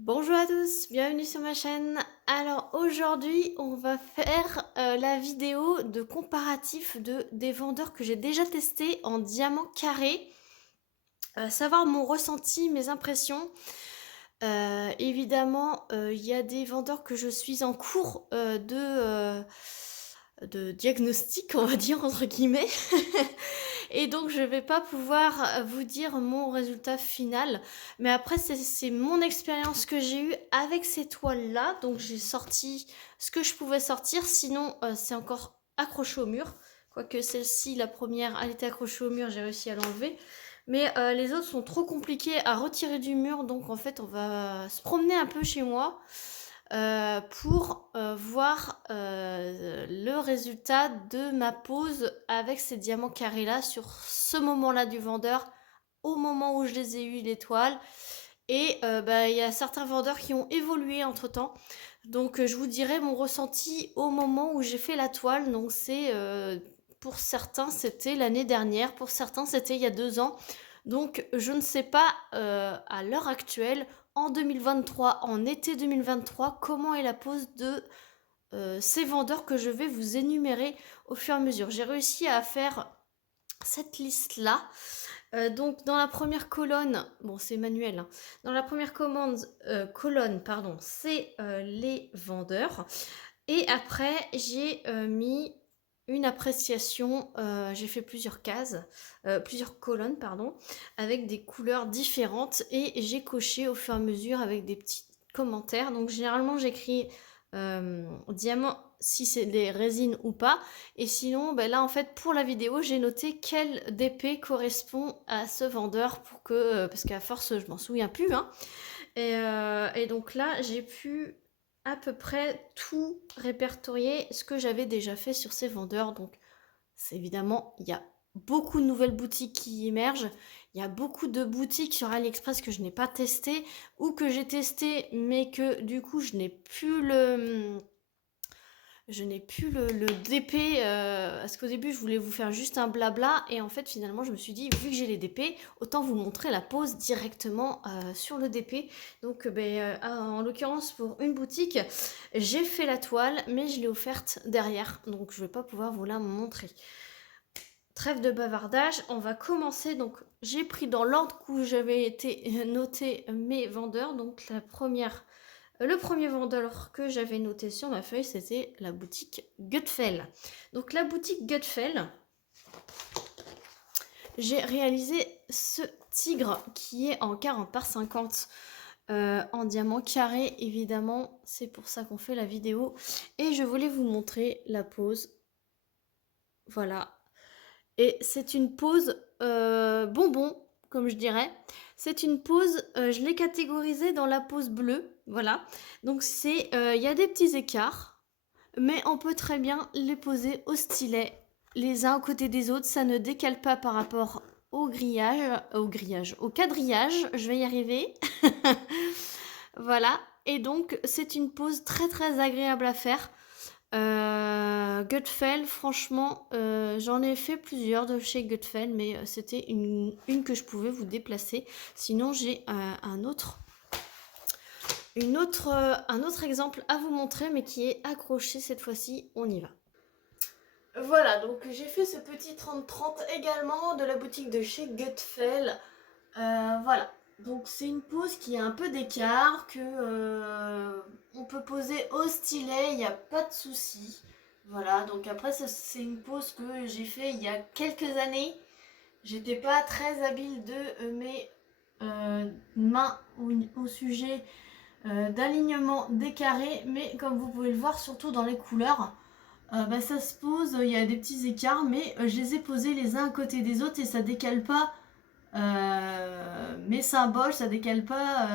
Bonjour à tous, bienvenue sur ma chaîne. Alors aujourd'hui, on va faire la vidéo de comparatif des vendeurs que j'ai déjà testés en diamant carré. Savoir mon ressenti, mes impressions. Évidemment, il y a des vendeurs que je suis en cours de diagnostic, on va dire entre guillemets. Et donc je vais pas pouvoir vous dire mon résultat final. Mais après, c'est mon expérience que j'ai eue avec ces toiles-là. Donc j'ai sorti ce que je pouvais sortir. Sinon, c'est encore accroché au mur. Quoique celle-ci, la première, elle était accrochée au mur, j'ai réussi à l'enlever. Mais les autres sont trop compliqués à retirer du mur. Donc en fait, on va se promener un peu chez moi pour voir le résultat de ma pose avec ces diamants carrés là sur ce moment là du vendeur, au moment où je les ai eu les toiles. Et il y a certains vendeurs qui ont évolué entre temps, donc je vous dirai mon ressenti au moment où j'ai fait la toile. Donc c'est pour certains c'était l'année dernière, pour certains c'était il y a 2 ans. Donc je ne sais pas à l'heure actuelle, en 2023, en été 2023, comment est la pose de ces vendeurs que je vais vous énumérer au fur et à mesure. J'ai réussi à faire cette liste-là. Donc dans la première colonne, bon c'est manuel, hein. Dans la première colonne, pardon, c'est les vendeurs. Et après, j'ai mis une appréciation, j'ai fait plusieurs cases, plusieurs colonnes, pardon, avec des couleurs différentes et j'ai coché au fur et à mesure avec des petits commentaires. Donc généralement, j'écris diamant si c'est des résines ou pas. Et sinon, ben là, en fait, pour la vidéo, j'ai noté quel DP correspond à ce vendeur pour que, parce qu'à force, je m'en souviens plus, hein. Et donc là, j'ai pu à peu près tout répertorier ce que j'avais déjà fait sur ces vendeurs. Donc, c'est évidemment, il y a beaucoup de nouvelles boutiques qui émergent. Il y a beaucoup de boutiques sur AliExpress que je n'ai pas testé ou que j'ai testé, mais que du coup, je n'ai plus le DP, parce qu'au début je voulais vous faire juste un blabla et en fait finalement je me suis dit vu que j'ai les DP, autant vous montrer la pose directement sur le DP. Donc en l'occurrence pour une boutique, j'ai fait la toile mais je l'ai offerte derrière, donc je vais pas pouvoir vous la montrer. Trêve de bavardage, on va commencer. Donc j'ai pris dans l'ordre où j'avais été noté mes vendeurs. Donc le premier vendeur que j'avais noté sur ma feuille, c'était la boutique Gutfeld. Donc la boutique Gutfeld, j'ai réalisé ce tigre qui est en 40 par 50 en diamant carré. Évidemment, c'est pour ça qu'on fait la vidéo. Et je voulais vous montrer la pose. Voilà. Et c'est une pose bonbon, comme je dirais. C'est une pose, je l'ai catégorisée dans la pose bleue, voilà. Donc il y a des petits écarts, mais on peut très bien les poser au stylet, les uns à côté des autres. Ça ne décale pas par rapport au quadrillage. Je vais y arriver. Voilà. Et donc c'est une pose très très agréable à faire. Gutfeld, franchement, j'en ai fait plusieurs de chez Gutfeld, mais c'était une que je pouvais vous déplacer. Sinon, j'ai un autre exemple à vous montrer, mais qui est accroché cette fois-ci. On y va. Voilà, donc j'ai fait ce petit 30-30 également de la boutique de chez Gutfeld. Voilà. Donc c'est une pose qui a un peu d'écart, que on peut poser au stylet, il n'y a pas de souci. Voilà, donc après c'est une pose que j'ai fait il y a quelques années. J'étais pas très habile de mes mains au sujet d'alignement des carrés, mais comme vous pouvez le voir, surtout dans les couleurs, ça se pose, il y a des petits écarts, mais je les ai posés les uns à côté des autres et ça décale pas mes symboles, ça décale pas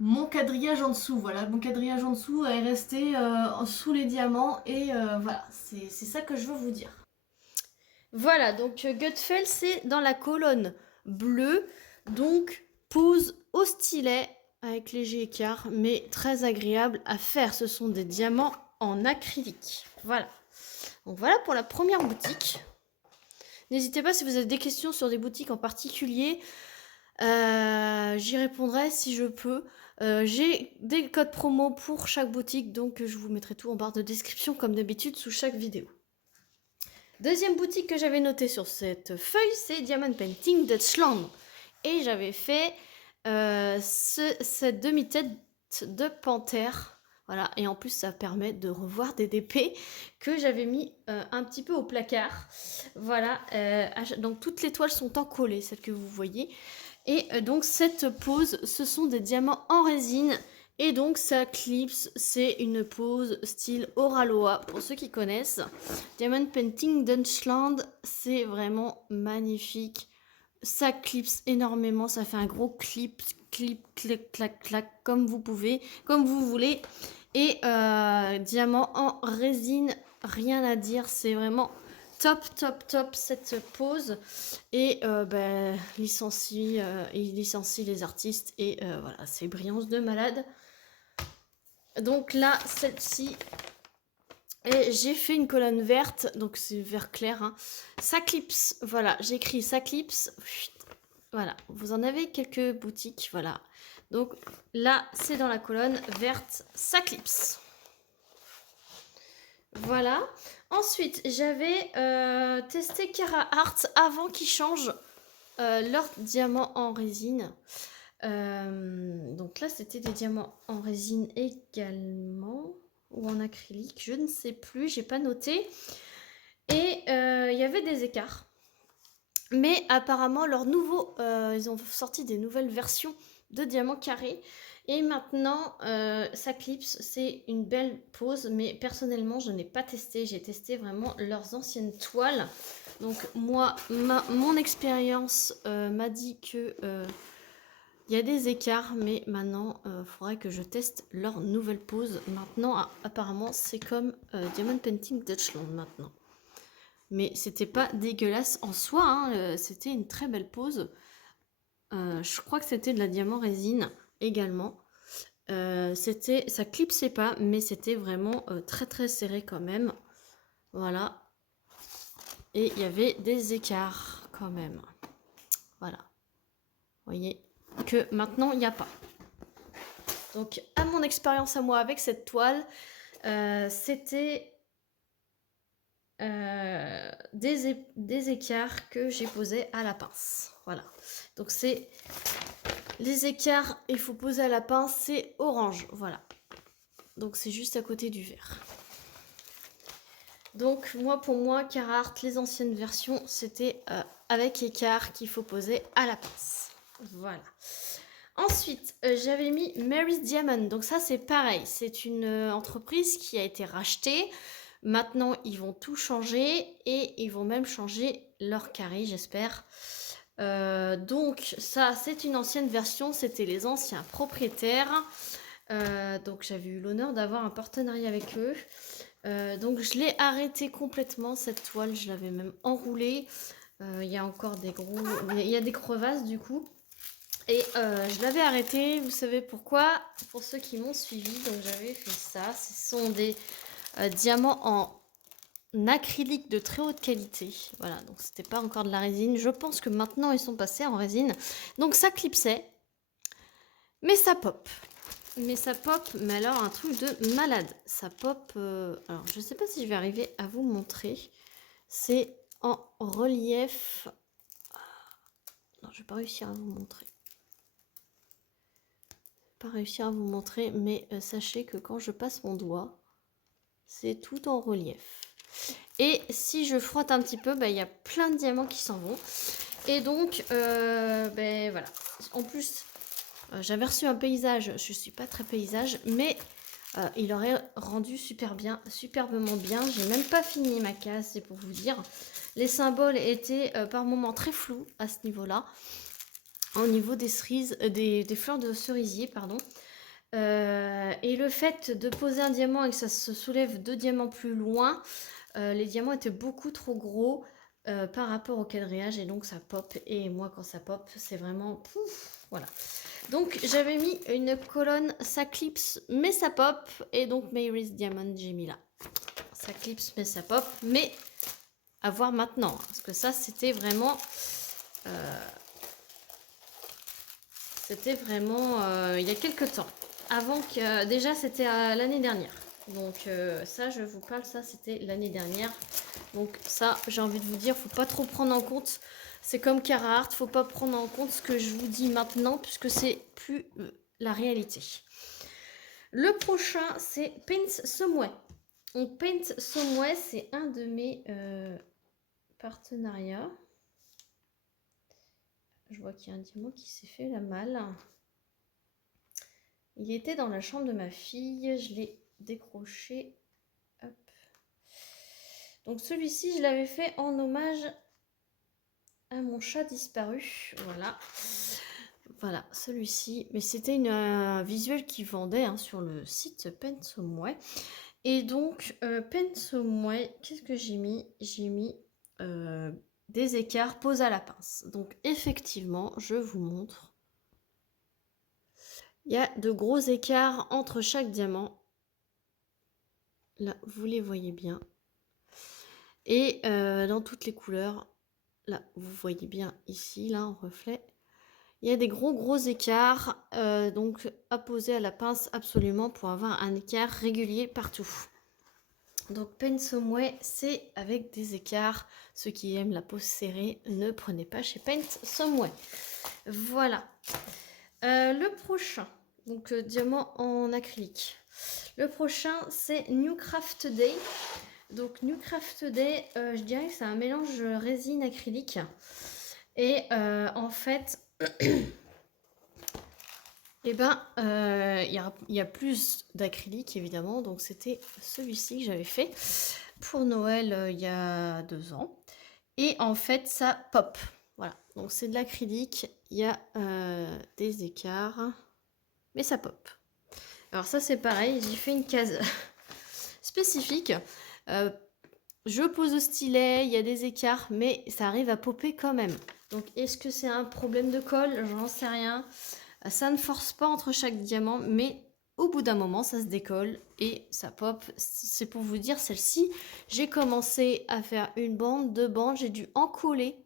mon quadrillage en dessous. Voilà, mon quadrillage en dessous est resté sous les diamants et voilà, c'est ça que je veux vous dire. Voilà, donc Gutfeld, c'est dans la colonne bleue, donc pose au stylet avec léger écart, mais très agréable à faire. Ce sont des diamants en acrylique. Voilà. Donc voilà pour la première boutique. N'hésitez pas si vous avez des questions sur des boutiques en particulier J'y répondrai si je peux. J'ai des codes promo pour chaque boutique, donc je vous mettrai tout en barre de description comme d'habitude sous chaque vidéo. Deuxième boutique que j'avais notée sur cette feuille, c'est Diamond Painting Deutschland. Et j'avais fait cette demi-tête de panthère. Voilà, et en plus ça permet de revoir des DP que j'avais mis un petit peu au placard. Voilà, donc toutes les toiles sont encollées, celles que vous voyez. Et donc cette pose, ce sont des diamants en résine. Et donc ça clipse, c'est une pose style Oraloa, pour ceux qui connaissent. Diamond Painting Deutschland, c'est vraiment magnifique. Ça clipse énormément, ça fait un gros clip, clac, clac, clac, comme vous pouvez, comme vous voulez. Et diamant en résine, rien à dire, c'est vraiment top, top, top cette pose. Et il licencie les artistes et voilà, c'est brillance de malade. Donc là, celle-ci, et j'ai fait une colonne verte, donc c'est vert clair. Hein. Ça clipse, voilà, j'ai écrit ça clipse. Voilà, vous en avez quelques boutiques, voilà. Donc là, c'est dans la colonne verte, ça clipse. Voilà. Ensuite, j'avais testé Cara Art avant qu'ils changent leur diamant en résine. Donc là, c'était des diamants en résine également, ou en acrylique, je ne sais plus, j'ai pas noté. Et il y avait des écarts. Mais apparemment, ils ont sorti des nouvelles versions de diamants carrés. Et maintenant, ça clipse, c'est une belle pose. Mais personnellement, je n'ai pas testé. J'ai testé vraiment leurs anciennes toiles. Donc moi, mon expérience m'a dit que il y a des écarts. Mais maintenant, il faudrait que je teste leur nouvelle pose. Maintenant, apparemment, c'est comme Diamond Painting Deutschland maintenant. Mais c'était pas dégueulasse en soi, hein, c'était une très belle pose. Je crois que c'était de la diamant résine également. Ça clipsait pas, mais c'était vraiment très très serré quand même. Voilà. Et il y avait des écarts quand même. Voilà. Vous voyez que maintenant il n'y a pas. Donc à mon expérience à moi avec cette toile, c'était des écarts que j'ai posés à la pince. Voilà. Donc c'est les écarts, il faut poser à la pince, c'est orange. Voilà. Donc c'est juste à côté du vert. Donc pour moi, Cara Art, les anciennes versions, c'était avec écart qu'il faut poser à la pince. Voilà. Ensuite, j'avais mis Mary's Diamond. Donc ça, c'est pareil. C'est une entreprise qui a été rachetée. Maintenant, ils vont tout changer et ils vont même changer leur carré, j'espère. Donc ça, c'est une ancienne version. C'était les anciens propriétaires. Donc j'avais eu l'honneur d'avoir un partenariat avec eux. Donc je l'ai arrêté complètement, cette toile. Je l'avais même enroulée. Il y a encore des gros... Il y a des crevasses du coup. Et je l'avais arrêté, vous savez pourquoi? Pour ceux qui m'ont suivi, donc j'avais fait ça. Ce sont des diamants en acrylique de très haute qualité. Voilà, donc c'était pas encore de la résine. Je pense que maintenant ils sont passés en résine. Donc ça clipsait, mais ça pop. Mais alors un truc de malade. Ça pop. Alors je sais pas si je vais arriver à vous montrer. C'est en relief. Non, je vais pas réussir à vous montrer. Pas réussir à vous montrer, mais sachez que quand je passe mon doigt, c'est tout en relief. Et si je frotte un petit peu, il y a plein de diamants qui s'en vont. Et donc, voilà. En plus, j'avais reçu un paysage. Je suis pas très paysage, mais il aurait rendu superbement bien. J'ai même pas fini ma case, c'est pour vous dire. Les symboles étaient par moments très flous à ce niveau-là. Au niveau des cerises, des fleurs de cerisier, pardon. Et le fait de poser un diamant et que ça se soulève 2 diamants plus loin, les diamants étaient beaucoup trop gros par rapport au quadrillage et donc ça pop. Et moi, quand ça pop, c'est vraiment pouf, voilà. Donc j'avais mis une colonne, ça clipse mais ça pop. Et donc Mary's Diamond, j'ai mis là. Ça clipse mais ça pop. Mais à voir maintenant, parce que ça, c'était vraiment... C'était vraiment il y a quelques temps. Avant que... déjà, c'était l'année dernière. Donc ça, je vous parle, ça, c'était l'année dernière. Donc ça, j'ai envie de vous dire, faut pas trop prendre en compte. C'est comme Carhartt, faut pas prendre en compte ce que je vous dis maintenant, puisque c'est plus la réalité. Le prochain, c'est Paint Someway. Donc Paint Someway, c'est un de mes partenariats. Je vois qu'il y a un diamant qui s'est fait la malle. Il était dans la chambre de ma fille, je l'ai décroché. Hop. Donc celui-ci, je l'avais fait en hommage à mon chat disparu. Voilà. Voilà, celui-ci. Mais c'était une visuel qui vendait sur le site Pensomway. Et donc, Pensomway, qu'est-ce que j'ai mis? J'ai mis des écarts pose à la pince. Donc, effectivement, je vous montre. Il y a de gros écarts entre chaque diamant. Là, vous les voyez bien. Et dans toutes les couleurs, là, vous voyez bien ici, là, en reflet. Il y a des gros écarts, donc à poser à la pince absolument pour avoir un écart régulier partout. Donc Pensomway, c'est avec des écarts. Ceux qui aiment la pose serrée, ne prenez pas chez Pensomway. Voilà. Le prochain, donc diamant en acrylique. Le prochain, c'est New Craft Day. Donc New Craft Day, je dirais que c'est un mélange résine acrylique. Et en fait, eh ben, il y a plus d'acrylique évidemment. Donc c'était celui-ci que j'avais fait pour Noël il y a 2 ans. Et en fait, ça pop. Voilà. Donc c'est de l'acrylique. Il y a des écarts, mais ça pop. Alors ça c'est pareil. J'ai fait une case spécifique. Je pose au stylet, il y a des écarts, mais ça arrive à popper quand même. Donc, est-ce que c'est un problème de colle? J'en sais rien. Ça ne force pas entre chaque diamant, mais au bout d'un moment, ça se décolle et ça pop. C'est pour vous dire, celle-ci, j'ai commencé à faire une bande, 2 bandes, j'ai dû en coller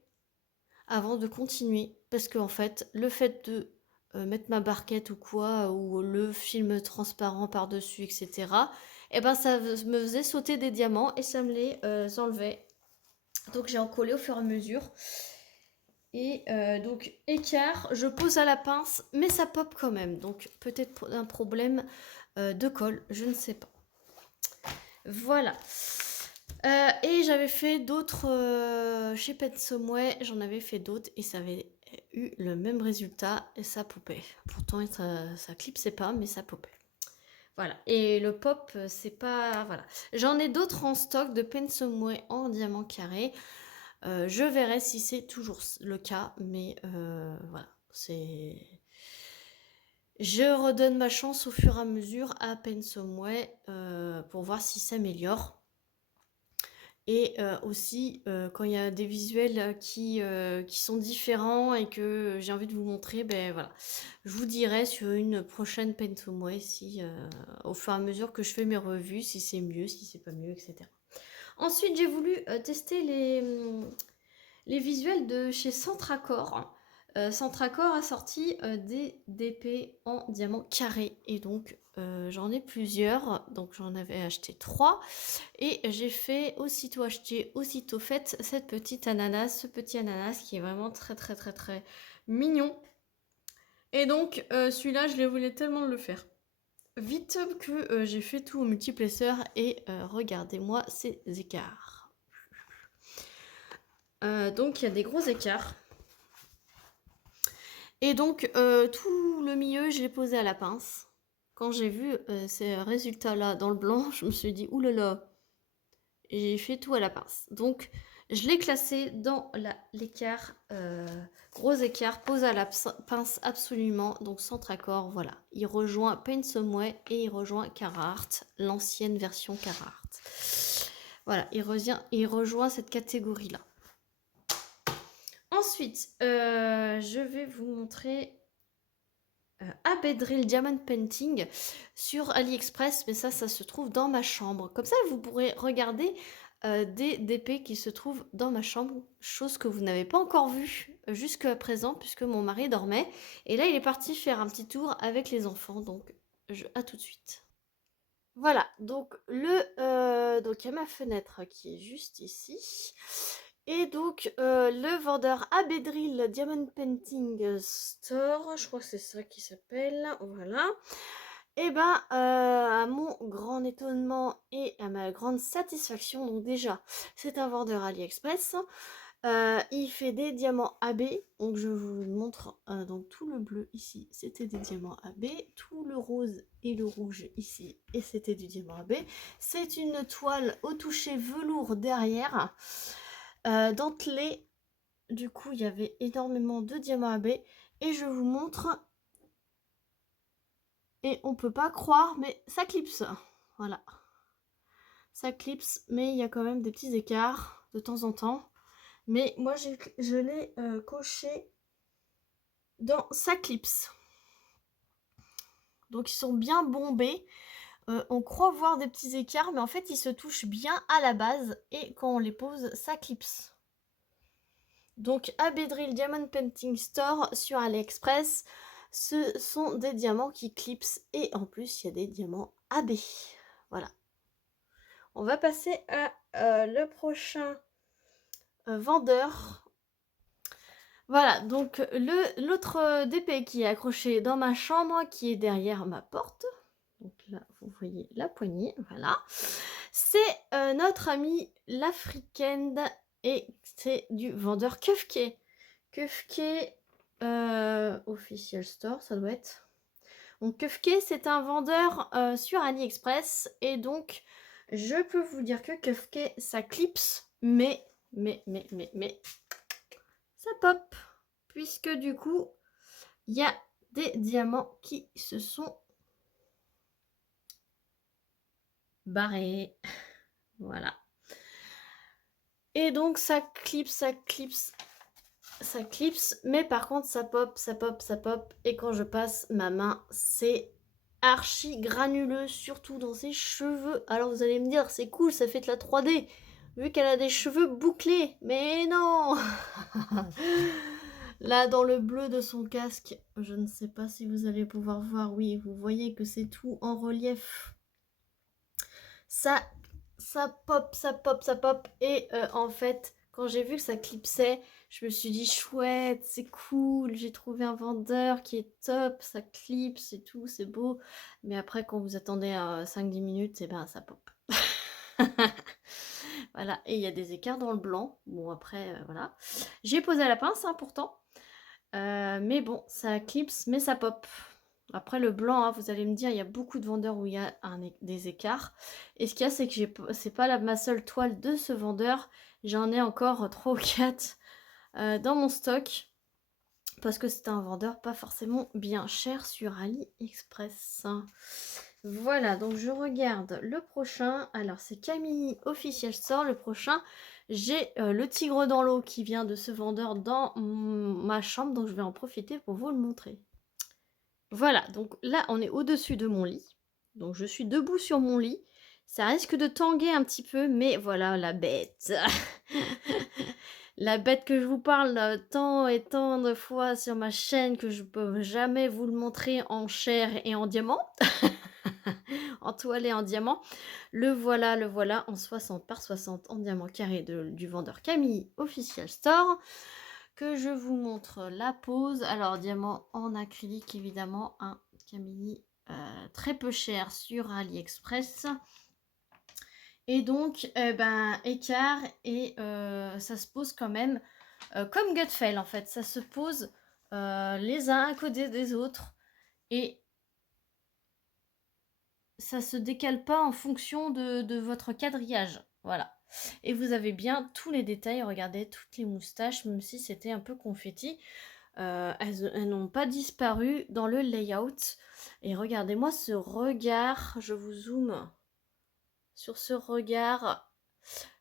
avant de continuer. Parce qu'en fait, le fait de mettre ma barquette ou quoi, ou le film transparent par-dessus, etc., et ben ça me faisait sauter des diamants et ça me les enlevait. Donc j'ai encollé au fur et à mesure. Et donc écart, je pose à la pince, mais ça pop quand même. Donc peut-être un problème de colle, je ne sais pas. Voilà. Et j'avais fait d'autres chez Pensomway, j'en avais fait d'autres et ça avait eu le même résultat et ça popait. Pourtant ça clipsait pas, mais ça popait. Voilà. Et le pop, c'est pas... Voilà. J'en ai d'autres en stock de Pensomway en diamant carré. Je verrai si c'est toujours le cas, mais voilà. C'est... Je redonne ma chance au fur et à mesure à Pensomway pour voir si ça s'améliore. Et aussi, quand il y a des visuels qui sont différents et que j'ai envie de vous montrer, ben voilà. Je vous dirai sur une prochaine Pensomway si, au fur et à mesure que je fais mes revues, si c'est mieux, si c'est pas mieux, etc. Ensuite, j'ai voulu tester les visuels de chez Centracor. Centracor a sorti des DP en diamant carré. Et donc, j'en ai plusieurs. Donc, j'en avais acheté 3. Et j'ai fait aussitôt acheté, aussitôt fait cette petite ananas, ce petit ananas qui est vraiment très mignon. Et donc, celui-là, je voulais tellement le faire vite que j'ai fait tout au multiplesseur et regardez-moi ces écarts. Donc il y a des gros écarts. Et donc tout le milieu, je l'ai posé à la pince. Quand j'ai vu ces résultats-là dans le blanc, je me suis dit oulala, j'ai fait tout à la pince. Donc je l'ai classé dans l'écart, gros écart, pose à la pince absolument. Donc Centracor, voilà. Il rejoint Pensomway et il rejoint Carhartt, l'ancienne version Carhartt. Voilà, il rejoint cette catégorie-là. Ensuite, je vais vous montrer Abedril Diamond Painting sur AliExpress, mais ça se trouve dans ma chambre. Comme ça, vous pourrez regarder des DP qui se trouvent dans ma chambre, chose que vous n'avez pas encore vue jusqu'à présent puisque mon mari dormait et là il est parti faire un petit tour avec les enfants donc à tout de suite. Voilà, donc donc il y a ma fenêtre qui est juste ici et donc le vendeur Abedril Diamond Painting Store, je crois que c'est ça qui s'appelle, voilà. Et ben, à mon grand étonnement et à ma grande satisfaction, donc déjà, c'est un vendeur AliExpress. Il fait des diamants AB, donc je vous montre donc tout le bleu ici, c'était des diamants AB, tout le rose et le rouge ici, et c'était du diamant AB. C'est une toile au toucher velours derrière, dentelée. Du coup, il y avait énormément de diamants AB, et je vous montre. Et on peut pas croire, mais ça clipse. Voilà. Ça clipse, mais il y a quand même des petits écarts de temps en temps. Mais moi, je l'ai coché dans ça clipse. Donc ils sont bien bombés. On croit voir des petits écarts, mais en fait, ils se touchent bien à la base. Et quand on les pose, ça clipse. Donc, Abedril Diamond Painting Store sur AliExpress. Ce sont des diamants qui clipsent. Et en plus, il y a des diamants AB. Voilà. On va passer à le prochain vendeur. Voilà, donc l'autre DP qui est accroché dans ma chambre, qui est derrière ma porte. Donc là, vous voyez la poignée, voilà. C'est notre ami l'Africaine et c'est du vendeur Kefke. Kefke Official Store, ça doit être. Donc Kefke, c'est un vendeur sur AliExpress et donc je peux vous dire que Kefke, ça clipse, mais ça pop. Puisque du coup, il y a des diamants qui se sont barrés. Voilà. Et donc ça clipse, ça clipse, ça clipse, mais par contre ça pop, ça pop, ça pop. Et quand je passe ma main, c'est archi granuleux, surtout dans ses cheveux. Alors vous allez me dire, c'est cool, ça fait de la 3D, vu qu'elle a des cheveux bouclés. Mais non. Là, dans le bleu de son casque, je ne sais pas si vous allez pouvoir voir. Oui, vous voyez que c'est tout en relief. Ça pop, ça pop, ça pop. Et en fait, quand j'ai vu que ça clipsait, je me suis dit chouette, c'est cool, j'ai trouvé un vendeur qui est top, ça clipse et tout, c'est beau. Mais après, quand vous attendez 5-10 minutes, et ben ça pop. Voilà, et il y a des écarts dans le blanc. Bon, après, voilà. J'ai posé à la pince, hein, pourtant. Mais bon, ça clipse, mais ça pop. Après le blanc, hein, vous allez me dire, il y a beaucoup de vendeurs où il y a des écarts. Et ce qu'il y a, c'est que c'est pas ma seule toile de ce vendeur. J'en ai encore 3 ou 4 dans mon stock. Parce que c'est un vendeur pas forcément bien cher sur AliExpress. Voilà, donc je regarde le prochain. Alors, c'est Camille Official Store. Le prochain, j'ai le tigre dans l'eau qui vient de ce vendeur dans ma chambre. Donc, je vais en profiter pour vous le montrer. Voilà, donc là, on est au-dessus de mon lit. Donc, je suis debout sur mon lit. Ça risque de tanguer un petit peu, mais voilà la bête. La bête que je vous parle tant et tant de fois sur ma chaîne que je peux jamais vous le montrer en chair et en diamant. En toile et en diamant. Le voilà en 60 par 60 en diamant carré du vendeur Camille Official Store. Que je vous montre la pose. Alors, diamant en acrylique, évidemment. Un Camille très peu cher sur AliExpress. Et donc, écart et ça se pose quand même comme Gutfeld en fait. Ça se pose les uns à côté des autres et ça se décale pas en fonction de votre quadrillage. Voilà. Et vous avez bien tous les détails. Regardez, toutes les moustaches, même si c'était un peu confetti, elles n'ont pas disparu dans le layout. Et regardez-moi ce regard. Je vous zoome sur ce regard.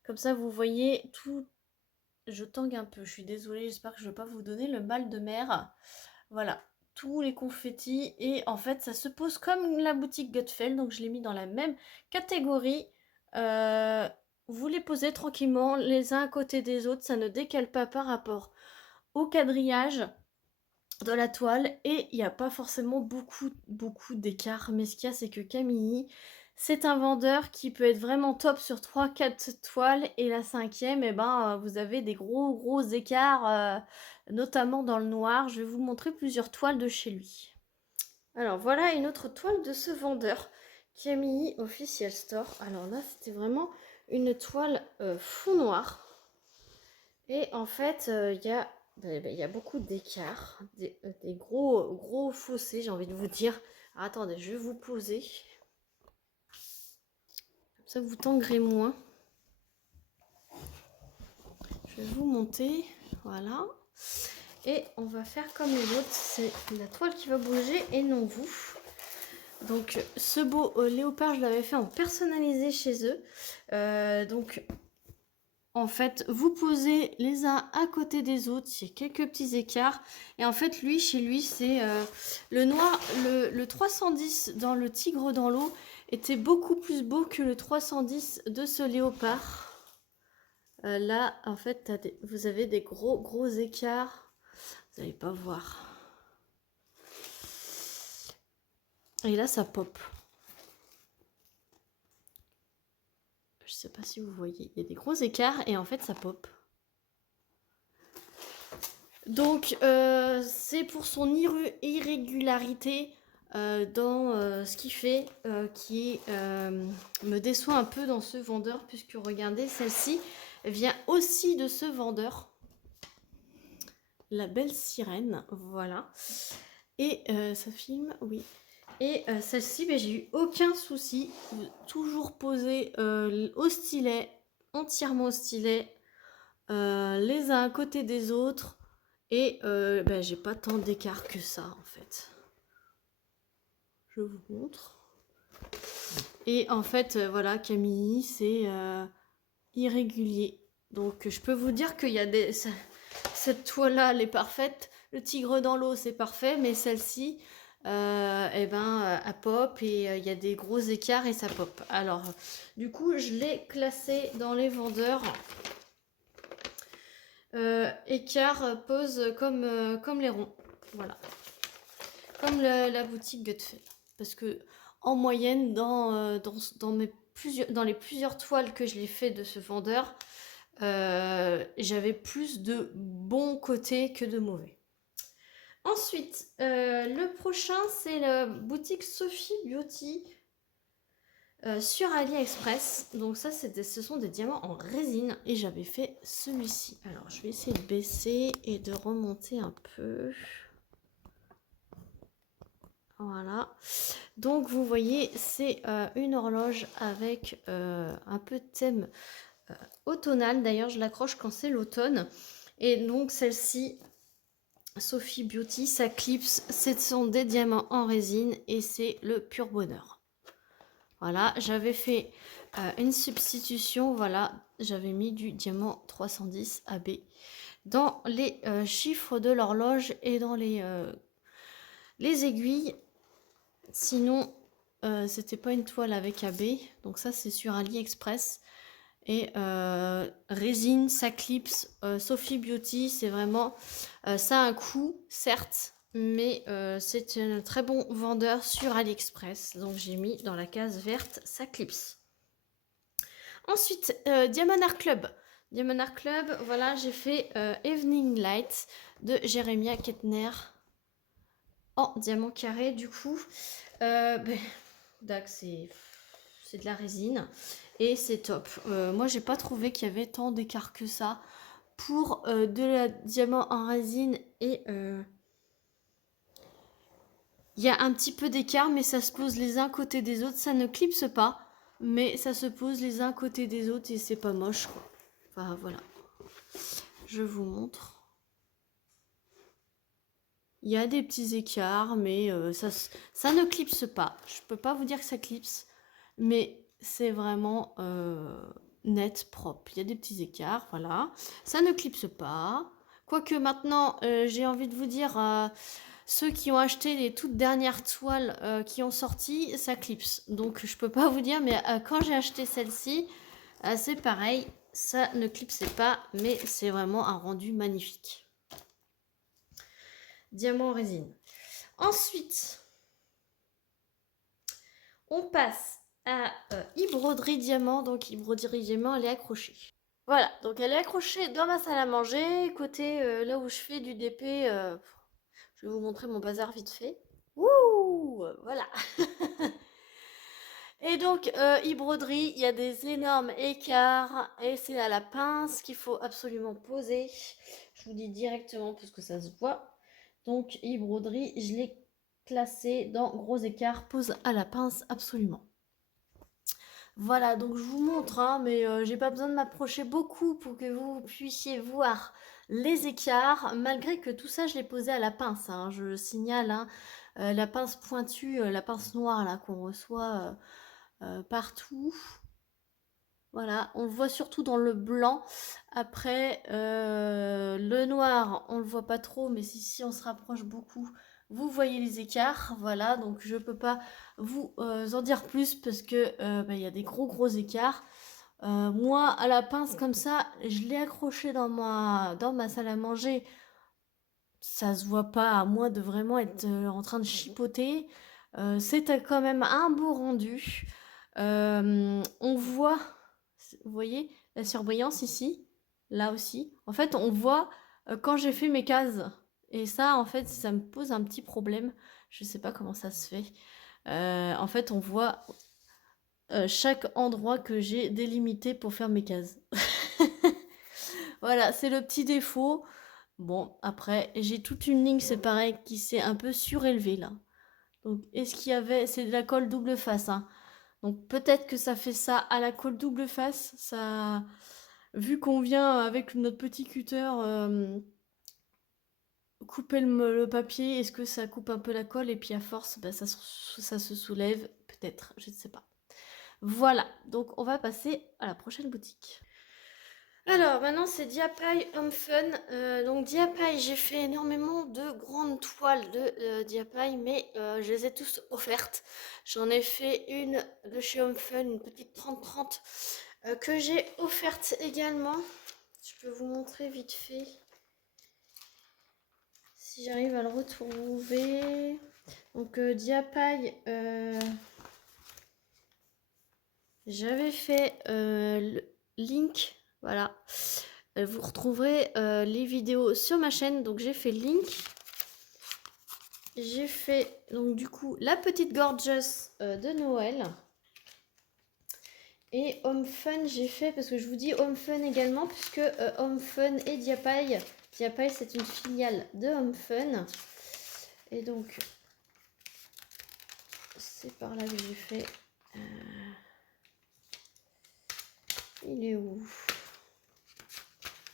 Comme ça, vous voyez tout. Je tangue un peu, je suis désolée, j'espère que je ne vais pas vous donner le mal de mer. Voilà, tous les confettis. Et en fait, ça se pose comme la boutique Gutfeld, donc je l'ai mis dans la même catégorie. vous les posez tranquillement les uns à côté des autres, ça ne décale pas par rapport au quadrillage de la toile et il n'y a pas forcément beaucoup d'écart. Mais ce qu'il y a, c'est que Camille, c'est un vendeur qui peut être vraiment top sur 3-4 toiles et la cinquième, vous avez des gros écarts, notamment dans le noir. Je vais vous montrer plusieurs toiles de chez lui. Alors voilà une autre toile de ce vendeur, Camille Official Store. Alors là, c'était vraiment une toile fond noir. Et en fait, il y a beaucoup d'écarts, des gros fossés, j'ai envie de vous dire. Alors, attendez, je vais vous poser. Comme ça, vous tanguerez moins. Je vais vous monter. Voilà. Et on va faire comme les autres. C'est la toile qui va bouger et non vous. Donc, ce beau léopard, je l'avais fait en personnalisé chez eux. Donc, en fait, vous posez les uns à côté des autres, il y a quelques petits écarts. Et en fait, chez lui, c'est le noir, le 310 dans le tigre dans l'eau était beaucoup plus beau que le 310 de ce léopard. Là, en fait, vous avez des gros écarts. Vous n'allez pas voir. Et là, ça pop. Je sais pas si vous voyez, il y a des gros écarts et en fait, ça pop. Donc, c'est pour son irrégularité dans ce qu'il fait qui me déçoit un peu dans ce vendeur, puisque regardez, celle-ci vient aussi de ce vendeur. La belle sirène, voilà. Et ça filme, oui. Et celle-ci, j'ai eu aucun souci. Toujours posée au stylet, entièrement au stylet, les uns à côté des autres. Et j'ai pas tant d'écart que ça en fait. Je vous montre. Et en fait, voilà, Camille, c'est irrégulier. Donc je peux vous dire qu'il y a cette toile-là, elle est parfaite. Le tigre dans l'eau, c'est parfait. Mais celle-ci, elle pop et il y a des gros écarts et ça pop. Alors, du coup, je l'ai classée dans les vendeurs. Écart pose comme les ronds. Voilà. Comme la boutique Gutfeld. Parce que en moyenne, dans les plusieurs toiles que je l'ai fait de ce vendeur, j'avais plus de bons côtés que de mauvais. Ensuite, le prochain, c'est la boutique Sophie Beauty sur AliExpress. Donc ça, ce sont des diamants en résine et j'avais fait celui-ci. Alors, je vais essayer de baisser et de remonter un peu. Voilà. Donc, vous voyez, c'est une horloge avec un peu de thème automnal. D'ailleurs, je l'accroche quand c'est l'automne. Et donc, celle-ci, Sophie Beauty, sa clips, ce sont des diamants en résine et c'est le pur bonheur. Voilà, j'avais fait une substitution. Voilà, j'avais mis du diamant 310 AB dans les chiffres de l'horloge et dans les aiguilles. Sinon, c'était pas une toile avec AB. Donc ça, c'est sur AliExpress. Et résine, ça clips, Sophie Beauty, c'est vraiment... ça a un coût, certes, mais c'est un très bon vendeur sur AliExpress. Donc j'ai mis dans la case verte, ça clips. Ensuite, Diamond Art Club. Diamond Art Club, voilà, j'ai fait Evening Light de Jeremiah Kettner en diamant carré. Du coup, c'est de la résine et c'est top. Moi, j'ai pas trouvé qu'il y avait tant d'écart que ça pour de la diamant en résine et il y a un petit peu d'écart, mais ça se pose les uns côté des autres. Ça ne clipse pas, mais ça se pose les uns côté des autres et c'est pas moche, quoi. Enfin, voilà. Je vous montre. Il y a des petits écarts, mais ça ne clipse pas. Je peux pas vous dire que ça clipse, mais c'est vraiment net, propre. Il y a des petits écarts, voilà. Ça ne clipse pas. Quoique maintenant, j'ai envie de vous dire, ceux qui ont acheté les toutes dernières toiles qui ont sorti, ça clipse. Donc je peux pas vous dire, mais quand j'ai acheté celle-ci, C'est pareil, ça ne clipsait pas, mais c'est vraiment un rendu magnifique. Diamant en résine. Ensuite, on passe à e-broderie diamant. Donc e-broderie diamant, elle est accrochée. Voilà, donc elle est accrochée dans ma salle à manger, côté là où je fais du DP. Je vais vous montrer mon bazar vite fait. Ouh, voilà. Et donc, e-broderie, il y a des énormes écarts et c'est à la pince qu'il faut absolument poser. Je vous dis directement parce que ça se voit. Donc, e-broderie, je l'ai classé dans gros écart, pose à la pince absolument. Voilà, donc je vous montre, hein, mais j'ai pas besoin de m'approcher beaucoup pour que vous puissiez voir les écarts, malgré que tout ça, je l'ai posé à la pince, hein, je signale, hein, la pince pointue, la pince noire là qu'on reçoit partout. Voilà, on le voit surtout dans le blanc. Après, le noir, on le voit pas trop, mais si on se rapproche beaucoup, vous voyez les écarts. Voilà, donc je peux pas vous en dire plus parce que bah, y a des gros écarts. Moi, à la pince comme ça, je l'ai accroché dans ma salle à manger. Ça se voit pas, à moins de vraiment être en train de chipoter. C'était quand même un beau rendu. On voit, vous voyez, la surbrillance ici, là aussi. En fait, on voit quand j'ai fait mes cases. Et ça, en fait, ça me pose un petit problème. Je sais pas comment ça se fait. En fait, on voit chaque endroit que j'ai délimité pour faire mes cases. Voilà, c'est le petit défaut. Bon, après, j'ai toute une ligne, c'est pareil, qui s'est un peu surélevée là. Donc, est-ce qu'il y avait... C'est de la colle double face, hein. Donc, peut-être que ça fait ça à la colle double face. Ça... Vu qu'on vient avec notre petit cutter couper le papier, est-ce que ça coupe un peu la colle? Et puis à force, bah, ça se soulève. Peut-être, je ne sais pas. Voilà, donc on va passer à la prochaine boutique. Alors maintenant c'est Diapaille Home Fun. Donc Diapaille, j'ai fait énormément de grandes toiles de Diapaille, mais je les ai tous offertes. J'en ai fait une de chez Home Fun, une petite 30-30 que j'ai offerte également. Je peux vous montrer vite fait si j'arrive à le retrouver. Donc Diapaille, j'avais fait le link, voilà. Vous retrouverez les vidéos sur ma chaîne. Donc j'ai fait link. J'ai fait donc du coup la petite gorgeous de Noël. Et Home Fun, j'ai fait, parce que je vous dis Home Fun également, puisque Home Fun et Diapaille. Diapaille, c'est une filiale de Home Fun. Et donc, c'est par là que j'ai fait. Il est où?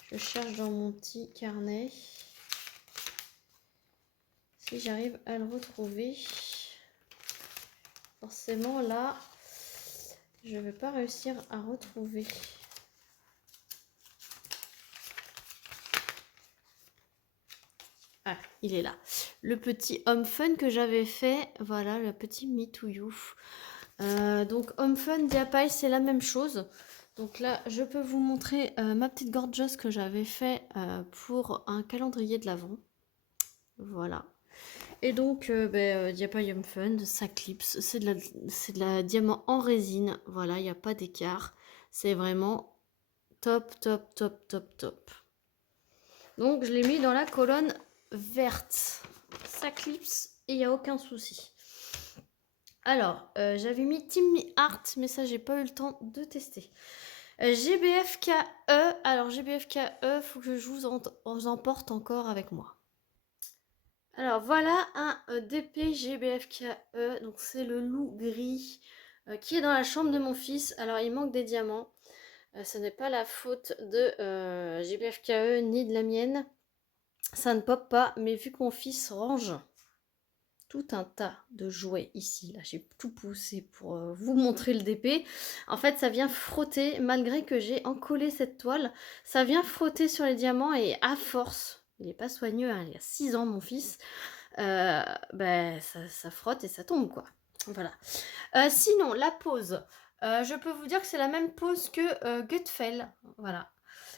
Je cherche dans mon petit carnet. Si j'arrive à le retrouver. Forcément, là, je ne vais pas réussir à retrouver. Ah, il est là. Le petit Home Fun que j'avais fait. Voilà, le petit Me to You. Donc, Home Fun, Diapaille, c'est la même chose. Donc là, je peux vous montrer ma petite gorgeous que j'avais fait pour un calendrier de l'Avent. Voilà. Et donc, Diapaille Home Fun, ça clipse. C'est de la diamant en résine. Voilà, il n'y a pas d'écart. C'est vraiment top. Donc, je l'ai mis dans la colonne verte. Ça clipse et il n'y a aucun souci. Alors, j'avais mis Team Me Art, mais ça, j'ai pas eu le temps de tester. GBFKE. Alors, GBFKE, faut que je vous emporte encore avec moi. Alors, voilà un DP GBFKE. Donc, c'est le loup gris qui est dans la chambre de mon fils. Alors, il manque des diamants. Ce n'est pas la faute de GBFKE ni de la mienne. Ça ne pop pas, mais vu que mon fils range tout un tas de jouets ici, là j'ai tout poussé pour vous montrer le DP. En fait, ça vient frotter, malgré que j'ai encollé cette toile, ça vient frotter sur les diamants et à force, il n'est pas soigneux, hein, il a 6 ans mon fils, ça frotte et ça tombe quoi. Voilà. Sinon, la pose, Je peux vous dire que c'est la même pose que Gutfeld. Voilà.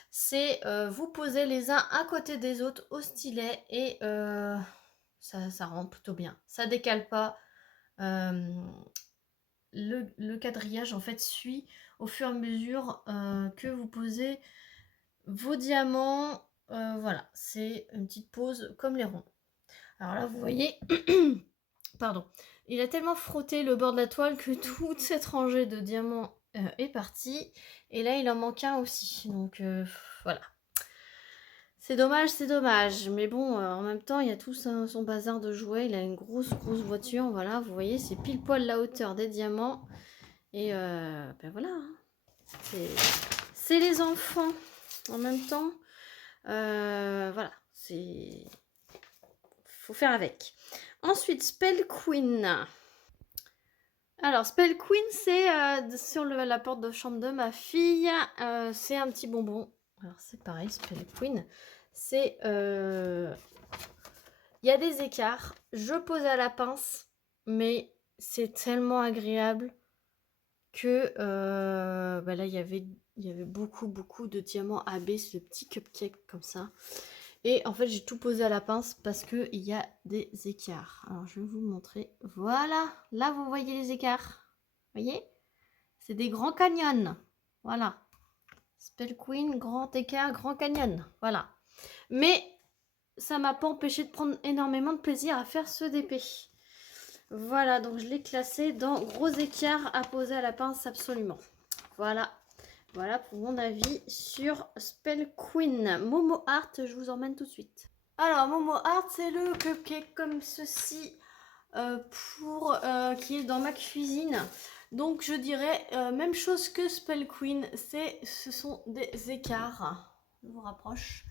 C'est vous posez les uns à côté des autres au stylet et ça rend plutôt bien. Ça décale pas. Le quadrillage en fait suit au fur et à mesure que vous posez vos diamants. Voilà, c'est une petite pose comme les ronds. Alors là, vous voyez, pardon, il a tellement frotté le bord de la toile que toute cette rangée de diamants est partie. Et là, il en manque un aussi. Donc voilà. C'est dommage, c'est dommage. Mais bon, en même temps, il y a tout son bazar de jouets. Il a une grosse voiture. Voilà, vous voyez, c'est pile poil la hauteur des diamants. Et ben voilà. Hein. C'est les enfants. En même temps, voilà. Faut faire avec. Ensuite, Spell Queen. Alors, Spell Queen, c'est sur la porte de chambre de ma fille. C'est un petit bonbon. Alors, c'est pareil, Spell Queen. C'est... Il y a des écarts. Je pose à la pince, mais c'est tellement agréable que bah là, il y avait beaucoup de diamants AB, ce petit cupcake comme ça. Et en fait, j'ai tout posé à la pince parce qu'il y a des écarts. Alors, je vais vous montrer. Voilà, là, vous voyez les écarts. Vous voyez? C'est des grands canyons. Voilà. Spell Queen, grand écart, grand canyon. Voilà. Mais ça m'a pas empêché de prendre énormément de plaisir à faire ce DP. Voilà, donc je l'ai classé dans gros écart à poser à la pince absolument. Voilà. Voilà pour mon avis sur Spell Queen. Momo Art, je vous emmène tout de suite. Alors, Momo Art, c'est le cupcake comme ceci qui est dans ma cuisine. Donc, je dirais même chose que Spell Queen, ce sont des écarts. Je vous rapproche.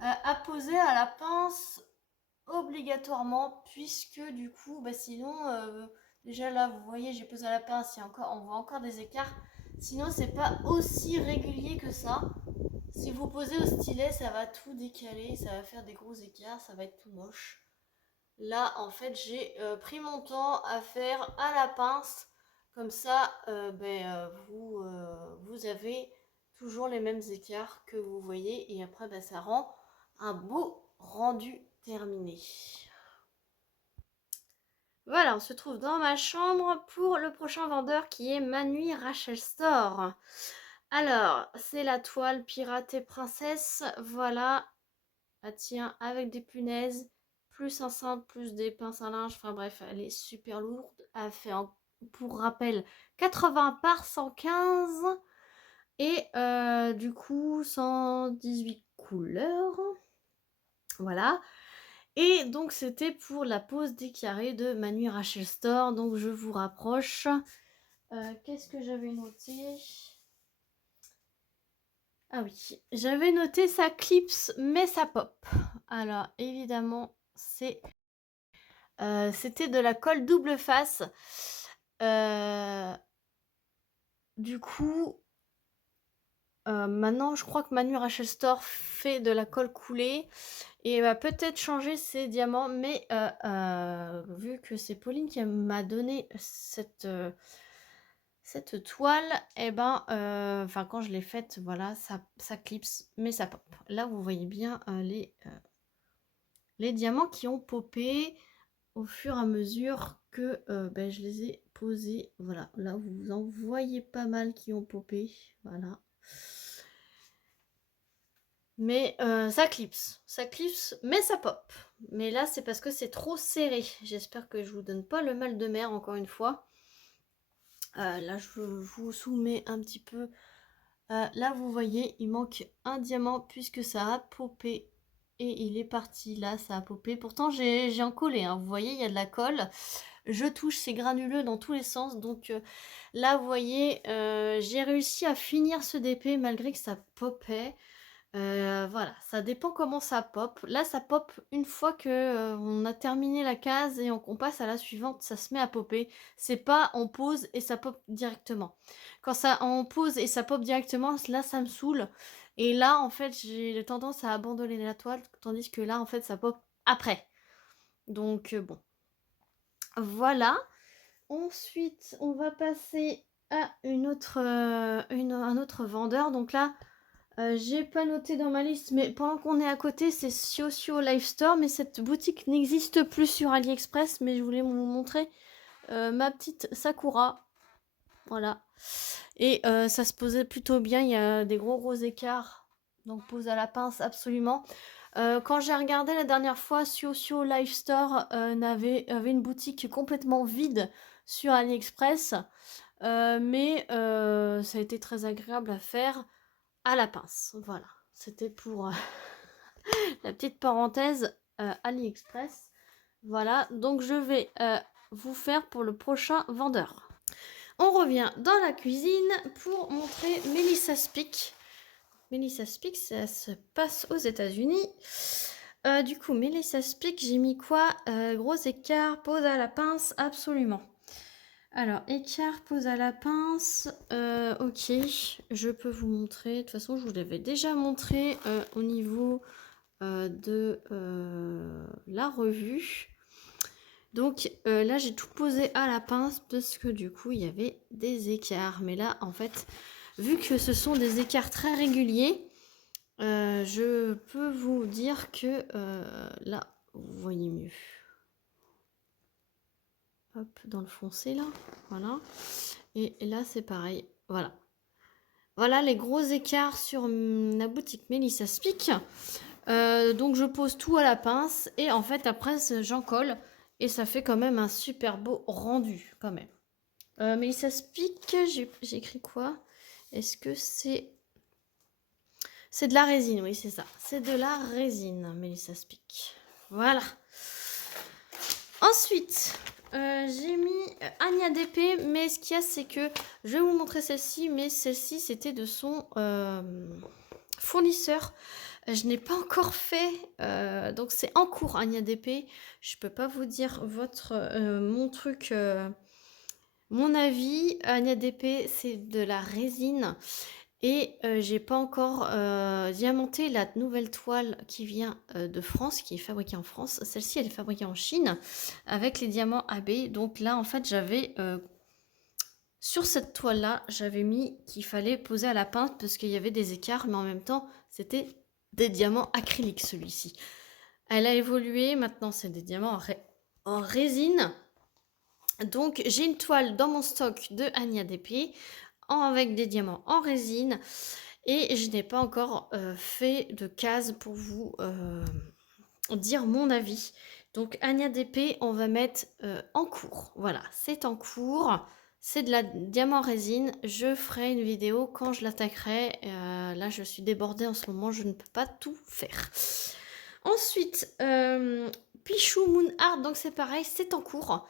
À poser à la pince obligatoirement, puisque du coup, bah, sinon, déjà là, vous voyez, j'ai posé à la pince, on voit encore des écarts. Sinon, c'est pas aussi régulier que ça. Si vous posez au stylet, ça va tout décaler, ça va faire des gros écarts, ça va être tout moche. Là, en fait, j'ai pris mon temps à faire à la pince. Comme ça, vous avez toujours les mêmes écarts que vous voyez. Et après, bah, ça rend un beau rendu terminé. Voilà, on se trouve dans ma chambre pour le prochain vendeur qui est Manu Rachel Store. Alors, c'est la toile pirate et princesse. Voilà. Elle tient avec des punaises, plus un cintre, plus des pinces à linge. Enfin bref, elle est super lourde. Elle fait, pour rappel, 80 par 115. Et du coup, 118 couleurs. Voilà. Et donc, c'était pour la pose des carrés de Manu Rachel Store. Donc, je vous rapproche. Qu'est-ce que j'avais noté? Ah oui, j'avais noté ça clipse, mais ça pop. Alors, évidemment, c'était de la colle double face. Du coup, maintenant, je crois que Manu Rachel Store fait de la colle coulée et va peut-être changer ses diamants, mais vu que c'est Pauline qui m'a donné cette toile, et ben, enfin quand je l'ai faite, voilà, ça clipse, mais ça pop. Là, vous voyez bien les diamants qui ont popé au fur et à mesure que ben, je les ai posés. Voilà, là, vous en voyez pas mal qui ont popé. Voilà. Mais ça clipse, mais ça pop. Mais là, c'est parce que c'est trop serré. J'espère que je vous donne pas le mal de mer, encore une fois. Là, je vous soumets un petit peu. Là, vous voyez, il manque un diamant puisque ça a popé. Et il est parti, là, ça a popé. Pourtant, j'ai en collé, hein. Vous voyez, il y a de la colle. Je touche, c'est granuleux dans tous les sens. Donc là, vous voyez, j'ai réussi à finir ce DP malgré que ça popait. Voilà, ça dépend comment ça pop. Là, ça pop une fois que on a terminé la case et on passe à la suivante, ça se met à popper. C'est pas on pose et ça pop directement. Quand on pose et ça pop directement, là, ça me saoule. Et là, en fait, j'ai tendance à abandonner la toile, tandis que là, en fait, ça pop après. Donc, bon. Voilà. Ensuite, on va passer à un autre vendeur. Donc là, j'ai pas noté dans ma liste, mais pendant qu'on est à côté, c'est Siosio Life Store. Mais cette boutique n'existe plus sur AliExpress. Mais je voulais vous montrer ma petite Sakura. Voilà. Et ça se posait plutôt bien. Il y a des gros écarts. Donc pose à la pince, absolument. Quand j'ai regardé la dernière fois, Siosio Life Store avait une boutique complètement vide sur AliExpress. Mais ça a été très agréable à faire à la pince. Voilà. C'était pour la petite parenthèse AliExpress. Voilà. Donc je vais vous faire pour le prochain vendeur. On revient dans la cuisine pour montrer Melissa Speak. Melissa Speak, ça se passe aux États-Unis. Du coup, Melissa Speak, j'ai mis quoi? Gros écart, pose à la pince, absolument. Alors, écart, pose à la pince. Ok, je peux vous montrer. De toute façon, je vous l'avais déjà montré au niveau de la revue. Donc là, j'ai tout posé à la pince parce que du coup, il y avait des écarts. Mais là, en fait, vu que ce sont des écarts très réguliers, je peux vous dire que là, vous voyez mieux. Hop, dans le foncé là, voilà. Et là, c'est pareil, voilà. Voilà les gros écarts sur la boutique Melissa Speak. Donc je pose tout à la pince et en fait après j'en colle et ça fait quand même un super beau rendu quand même. Melissa Speak, j'ai écrit quoi? Est-ce que c'est de la résine? Oui, c'est ça. C'est de la résine, Melissa Speak. Voilà. Ensuite, j'ai mis Anya DP, mais ce qu'il y a, c'est que je vais vous montrer celle-ci, mais celle-ci, c'était de son fournisseur. Je n'ai pas encore fait, donc c'est en cours Anya DP. Je peux pas vous dire mon truc, mon avis. Anya DP, c'est de la résine. Et j'ai pas encore diamanté la nouvelle toile qui vient de France, qui est fabriquée en France. Celle-ci, elle est fabriquée en Chine avec les diamants AB. Donc là, en fait, j'avais sur cette toile-là, j'avais mis qu'il fallait poser à la pince parce qu'il y avait des écarts, mais en même temps, c'était des diamants acryliques celui-ci. Elle a évolué, maintenant c'est des diamants en résine. Donc j'ai une toile dans mon stock de Anya DP avec des diamants en résine. Et je n'ai pas encore fait de case pour vous dire mon avis. Donc Anya DP, on va mettre en cours. Voilà, c'est en cours. C'est de la diamant résine. Je ferai une vidéo quand je l'attaquerai. Là, je suis débordée en ce moment. Je ne peux pas tout faire. Ensuite, Pichou Moon Art. Donc c'est pareil, c'est en cours.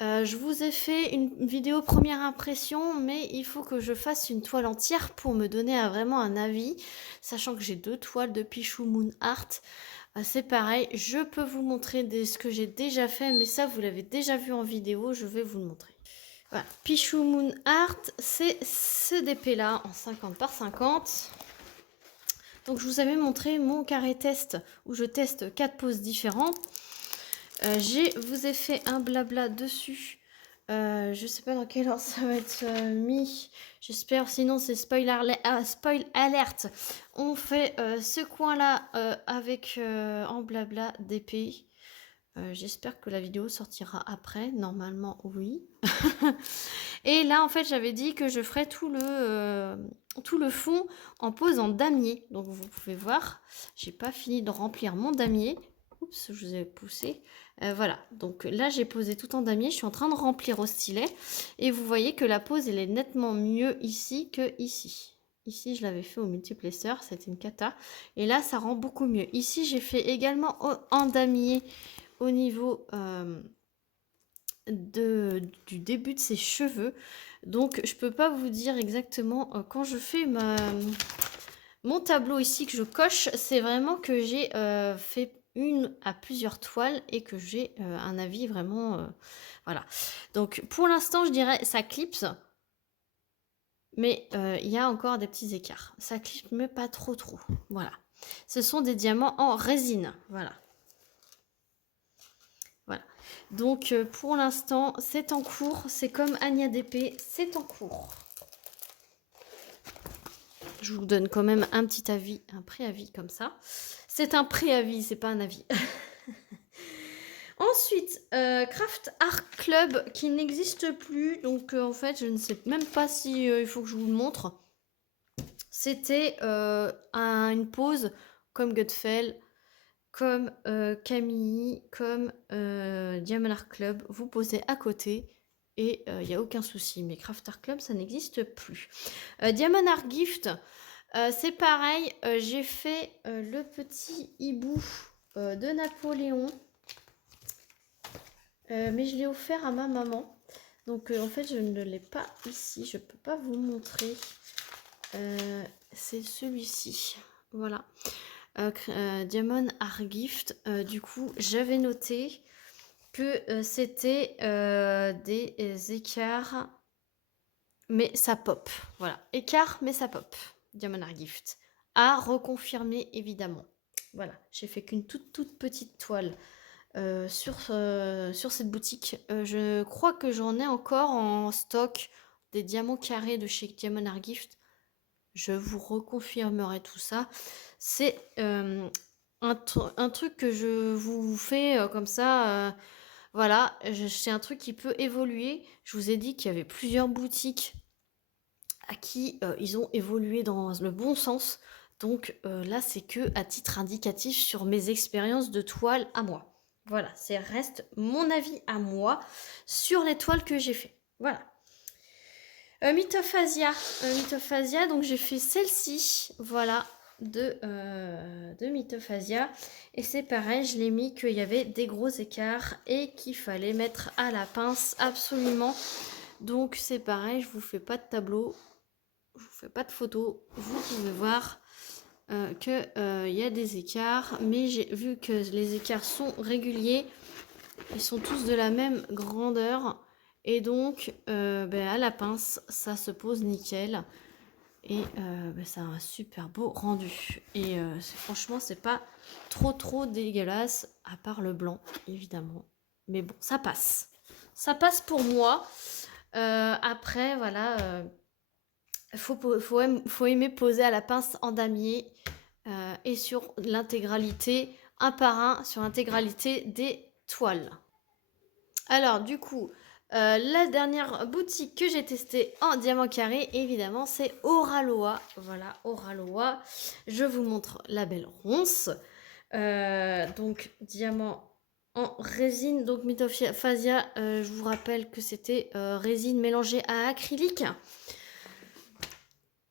Je vous ai fait une vidéo première impression, mais il faut que je fasse une toile entière pour me donner vraiment un avis, sachant que j'ai 2 toiles de Pichou Moon Art. C'est pareil, je peux vous montrer ce que j'ai déjà fait, mais ça vous l'avez déjà vu en vidéo, je vais vous le montrer. Voilà, Pichou Moon Art, c'est ce DP là en 50 par 50. Donc je vous avais montré mon carré test où je teste 4 poses différentes. Je vous ai fait un blabla dessus. Je sais pas dans quel ordre ça va être mis. J'espère, sinon c'est spoil alert. On fait ce coin-là avec en blabla d'épée. J'espère que la vidéo sortira après. Normalement, oui. Et là, en fait, j'avais dit que je ferais tout le fond en pose en damier. Donc, vous pouvez voir, j'ai pas fini de remplir mon damier. Oups, je vous ai poussé. Voilà, donc là, j'ai posé tout en damier. Je suis en train de remplir au stylet. Et vous voyez que la pose, elle est nettement mieux ici que ici. Ici, je l'avais fait au multiplesseur, c'était une cata. Et là, ça rend beaucoup mieux. Ici, j'ai fait également en damier au niveau du début de ses cheveux. Donc je peux pas vous dire exactement quand je fais mon tableau ici que je coche, c'est vraiment que j'ai fait une à plusieurs toiles et que j'ai un avis vraiment voilà. Donc pour l'instant je dirais ça clipse, mais il y a encore des petits écarts. Ça clipse mais pas trop. Voilà. Ce sont des diamants en résine. Voilà. Donc pour l'instant, c'est en cours. C'est comme Anya DP, c'est en cours. Je vous donne quand même un petit avis, un préavis comme ça. C'est un préavis, c'est pas un avis. Ensuite, Craft Art Club qui n'existe plus. Donc en fait, je ne sais même pas si il faut que je vous le montre. C'était une pause comme Godfell, comme Camille, comme Diamond Art Club. Vous posez à côté et il n'y a aucun souci. Mais Craft Art Club, ça n'existe plus. Diamond Art Gift, c'est pareil. J'ai fait le petit hibou de Napoléon. Mais je l'ai offert à ma maman. Donc en fait, je ne l'ai pas ici. Je ne peux pas vous montrer. C'est celui-ci. Voilà. Diamond Art Gift. Du coup, j'avais noté que c'était des écarts, mais ça pop. Voilà. Écart, mais ça pop. Diamond Art Gift. À reconfirmer, évidemment. Voilà. J'ai fait qu'une toute petite toile. Sur cette boutique. Je crois que j'en ai encore en stock des diamants carrés de chez Diamond Art Gift. Je vous reconfirmerai tout ça. C'est un truc que je vous fais comme ça. Voilà, c'est un truc qui peut évoluer. Je vous ai dit qu'il y avait plusieurs boutiques à qui ils ont évolué dans le bon sens. Donc là, c'est que à titre indicatif sur mes expériences de toile à moi. Voilà, c'est reste mon avis à moi sur les toiles que j'ai fait. Voilà. Mythophasia. Mythophasia, donc j'ai fait celle-ci, voilà, de Mythophasia. Et c'est pareil, je l'ai mis qu'il y avait des gros écarts et qu'il fallait mettre à la pince absolument. Donc c'est pareil, je vous fais pas de tableau, je vous fais pas de photo. Vous pouvez voir qu'il y a des écarts, mais j'ai vu que les écarts sont réguliers. Ils sont tous de la même grandeur. Et donc, à la pince, ça se pose nickel. Et ça a un super beau rendu. Et franchement, c'est pas trop dégueulasse, à part le blanc, évidemment. Mais bon, ça passe. Ça passe pour moi. Après, voilà, faut aimer poser à la pince en damier. Et sur l'intégralité, un par un, sur l'intégralité des toiles. Alors, du coup, la dernière boutique que j'ai testée en diamant carré, évidemment, c'est Oraloa. Voilà, Oraloa. Je vous montre la belle ronce. Donc, diamant en résine. Donc, Mythophasia, je vous rappelle que c'était résine mélangée à acrylique.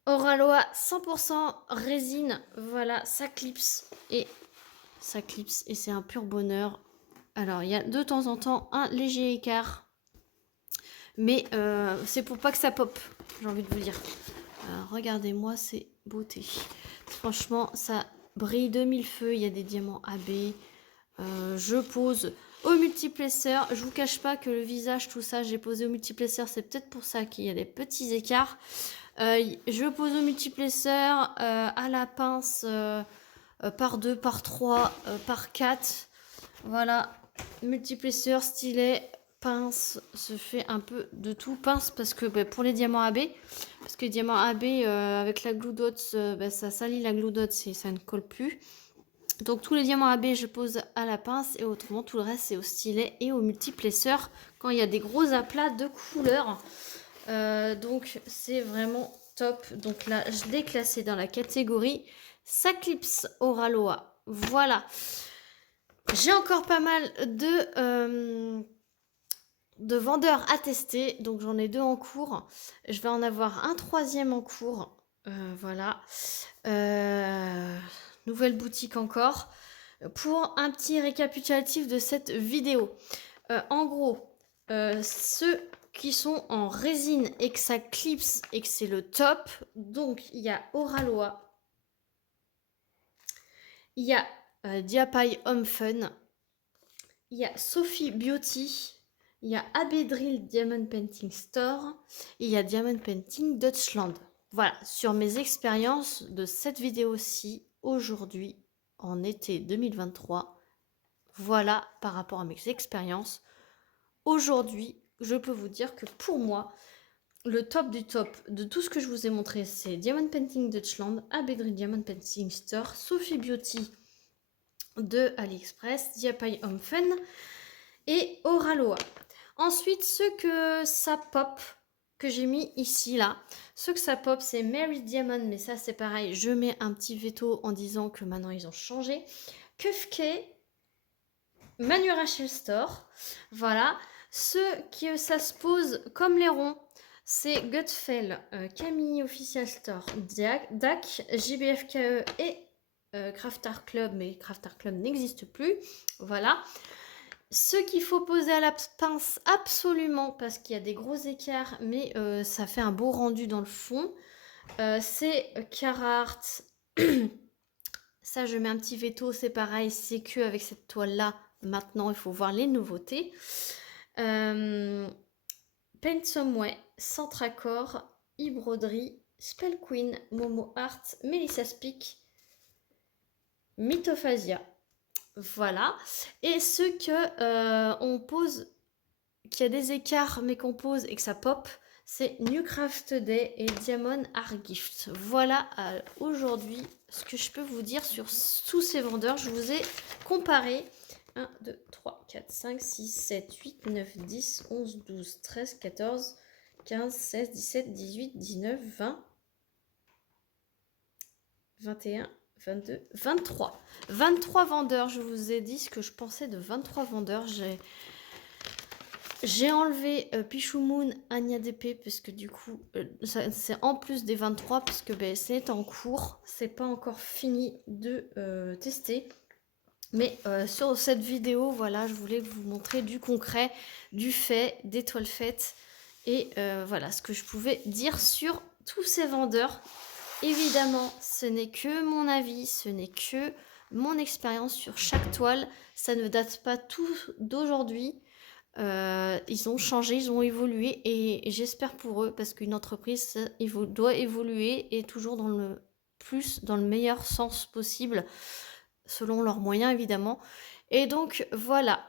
Oraloa 100% résine. Voilà, ça clipse. Et ça clipse. Et c'est un pur bonheur. Alors, il y a de temps en temps un léger écart. Mais c'est pour pas que ça pop, j'ai envie de vous dire. Regardez-moi ces beautés. Franchement, ça brille de mille feux. Il y a des diamants AB. Je pose au multiplesseur. Je vous cache pas que le visage, tout ça, j'ai posé au multiplesseur. C'est peut-être pour ça qu'il y a des petits écarts. Je pose au multiplesseur à la pince par 2, par 3, par 4. Voilà, multiplesseur, stylet, pince, se fait un peu de tout. Pince parce que pour les diamants AB, parce que les diamants AB avec la glue dots, ça salit la glue dots et ça ne colle plus. Donc tous les diamants AB je pose à la pince et autrement tout le reste c'est au stylet et au multiplesseur quand il y a des gros aplats de couleurs. Donc c'est vraiment top. Donc là je l'ai classé dans la catégorie Saclips Oraloa. Voilà. J'ai encore pas mal de vendeurs à tester. Donc j'en ai 2 en cours. Je vais en avoir un 3e en cours. Voilà. Nouvelle boutique encore. Pour un petit récapitulatif de cette vidéo. En gros, ceux qui sont en résine et que ça clipse et que c'est le top. Donc il y a Oraloa. Il y a Diapai Home Fun. Il y a Sophie Beauty. Il y a Abedril Diamond Painting Store. Et il y a Diamond Painting Deutschland. Voilà, sur mes expériences de cette vidéo-ci, aujourd'hui, en été 2023. Voilà, par rapport à mes expériences, aujourd'hui, je peux vous dire que pour moi, le top du top de tout ce que je vous ai montré, c'est Diamond Painting Dutchland, Abedri Diamond Painting Store, Sophie Beauty de AliExpress, Diapai Home Fun et Oraloa. Ensuite, ceux que ça pop, que j'ai mis ici, là, ceux que ça pop, c'est Mary Diamond, mais ça c'est pareil, je mets un petit veto en disant que maintenant ils ont changé. Kufke, Manu Rachel Store, voilà. Ceux qui ça se pose comme les ronds, c'est Gutfell, Camille Official Store, DAC, JBFKE et Craft Art Club, mais Craft Art Club n'existe plus. Voilà. Ce qu'il faut poser à la pince absolument, parce qu'il y a des gros écarts, mais ça fait un beau rendu dans le fond, c'est Carhartt. Ça, je mets un petit veto, c'est pareil, c'est que avec cette toile-là, maintenant, il faut voir les nouveautés. Paint Someway, Centracor, e-broderie, Spell Queen, Momo Art, Melissa Speak, Mythophasia. Voilà. Et ceux que on pose, qu'il y a des écarts mais qu'on pose et que ça pop, c'est New Craft Day et Diamond Art Gift. Voilà aujourd'hui ce que je peux vous dire sur tous ces vendeurs. Je vous ai comparé 1, 2, 3, 4, 5, 6, 7, 8, 9, 10, 11, 12, 13, 14, 15, 16, 17, 18, 19, 20, 21, 22, 23. 23 vendeurs, je vous ai dit ce que je pensais de 23 vendeurs. J'ai enlevé Pichou Moon, Anya DP, parce que du coup, c'est en plus des 23, parce que c'est en cours. C'est pas encore fini de tester. Mais sur cette vidéo, voilà, je voulais vous montrer du concret, du fait, des toiles faites. Et voilà ce que je pouvais dire sur tous ces vendeurs. Évidemment, ce n'est que mon avis, ce n'est que mon expérience sur chaque toile. Ça ne date pas tout d'aujourd'hui. Ils ont changé, ils ont évolué et j'espère pour eux parce qu'une entreprise doit évoluer et toujours dans le meilleur sens possible selon leurs moyens évidemment. Et donc voilà,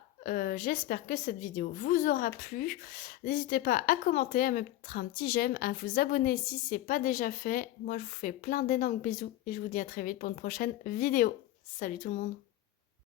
j'espère que cette vidéo vous aura plu. N'hésitez pas à commenter, à mettre un petit j'aime, à vous abonner si ce n'est pas déjà fait. Moi je vous fais plein d'énormes bisous et je vous dis à très vite pour une prochaine vidéo. Salut tout le monde.